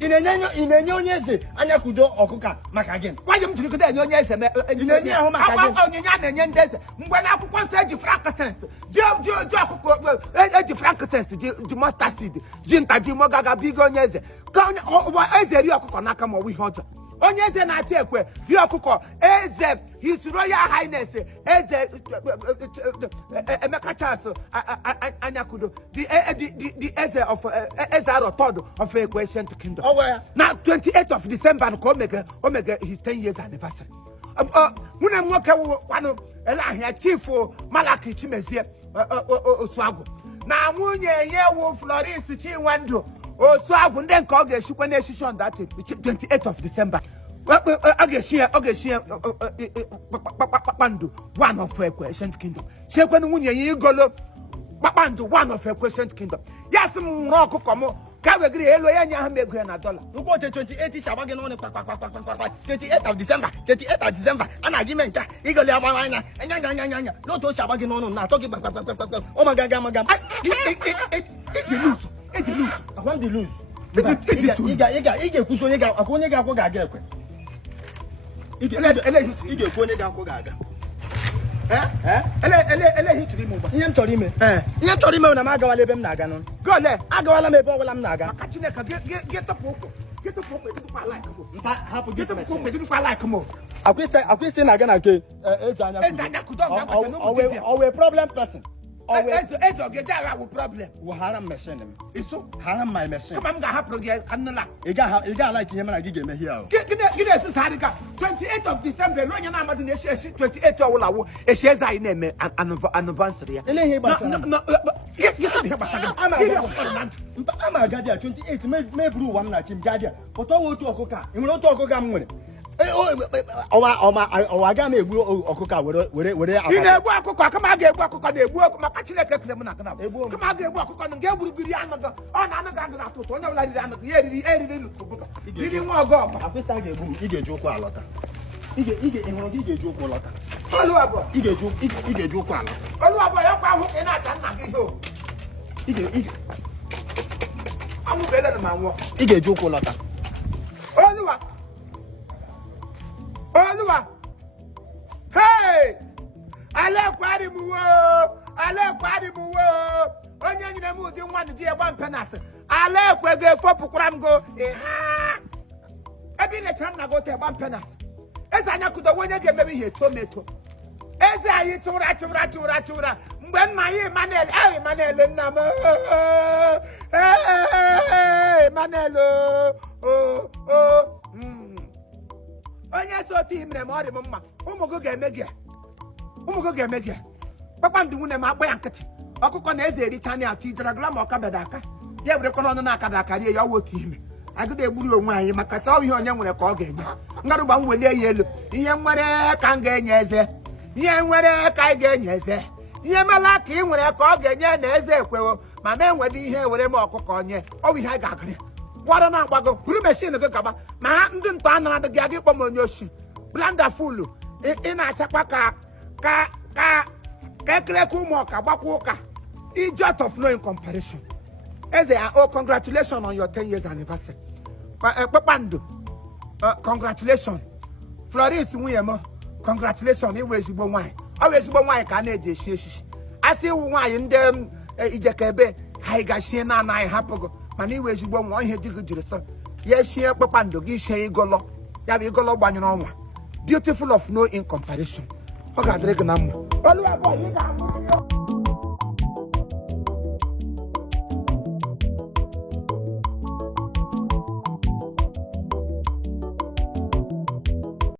inenye onyeze anya kudo okuka maka gin waje mtiri kudo enye onyeze inenye ahụ maka gin onyenya na-enye ndeze mgbe na akwụkwọ nsọ eji frankincense ji ọkụkọ eji frankincense ji mustard seed ji ntaji mogaga bigo onyeze ka eze ri ọkụkọ n'aka ma ọwụ ihe ọjọọ onye eze na-achị ekwe ri ọkụkọ eze His Royal Highness eze Emeka Charles Anyakudo the eze of Ezaro third of Ancient Kingdom. Now 28th of December Omega his 10 years anniversary. Muna mwoke wano elahia chief Malaki Chimezie Oswago. Na munye yewo Florence Chinwandu Oswago then ka oge shikwa na eshisho that 28th of December. Papandu, one of Ancient Kingdom. Shekwen Munye Yigolo, Papandu, one of Ancient Kingdom. Yes, Morocco come. Kawegri elo ya nyambe $100. You go to 28 Shabagin on 28th of December, 28th of December. An argument. Eagle Yamana, and Yang. Not to Shabagin on now talking about oh my god, you lose. I want to lose. It's a problem. Haram machine. It's so haram my machine. Come on, I You got like him and I give him here. Get 28th of December, when you're not 28th of a shares I name an anniversary. I'm a guardian 28 may blue one night in guardian, but all to a coca. You will not talk about I got me or coca with it. You know, come on, get work on the work, my catching come on, get work on the girl with the another. Oh, no, like that. Yeah, he didn't want to go. I wish I get joke a lot. He get joke a lot. Oluwa, he get joke a lot. Oluwa, you're not going I'm better than my work. He get joke a lot. Oluwa. Hey! Ale kwadi muwo. Onye nyina mu di nwa di e gba mpenase. Ale kwege fopu kuram go. Ebi le tram na go te gba mpenase. Eze anya kudo wonye ge mebi he tomato. Eze ayi chura. Mgbe nna yi Emmanuel nna mo. Emmanuel. Onye so ti mre ma odi mma umugo ga emege papa ndu ne ma agba ya nkiti okuko na eze eri chani ati jara glam okabeda aka ya were kono no na akada aka rie ya wo ti ime agide egburu onwe anyi maka ta ihe onye nwere ka ọ ga-enye ngaru gba nwele ya elu ihe nwere ka nga enye eze ihe nwere ka ga-enye eze ihe mala ka ị nwere ka ọ ga-enye na eze ekwewo ma me nwede ihe were ma ọkụkọ onye ọ ihe ga-agịrị wara na agbago buru machine go gaba ma ndị ntọ anara dị gị kpọm onye oshi blender full ị na-achakwa ka ekeleka ụmụ ọka gbakwa ụka idiot of no comparison eze congratulations on your 10 years anniversary Kpakpando congratulations Florence nwunye m congratulations iwe ezigbo nwanyị ọ bụ ezigbo nwanyị ka a na-eji esi echichi asị iwu nwanyị ndị ijekebe ha ga-ashie na anaghị hapụgo mana iwe ezigbo nwa ihe dị gị jiri sọ ya shie Kpakpando gị shie igolo ya bụ igolo gbanyere ọnwa beautiful of no in comparison ọ ga-adịrị gị na mma Oluwa boy ị ga-amụ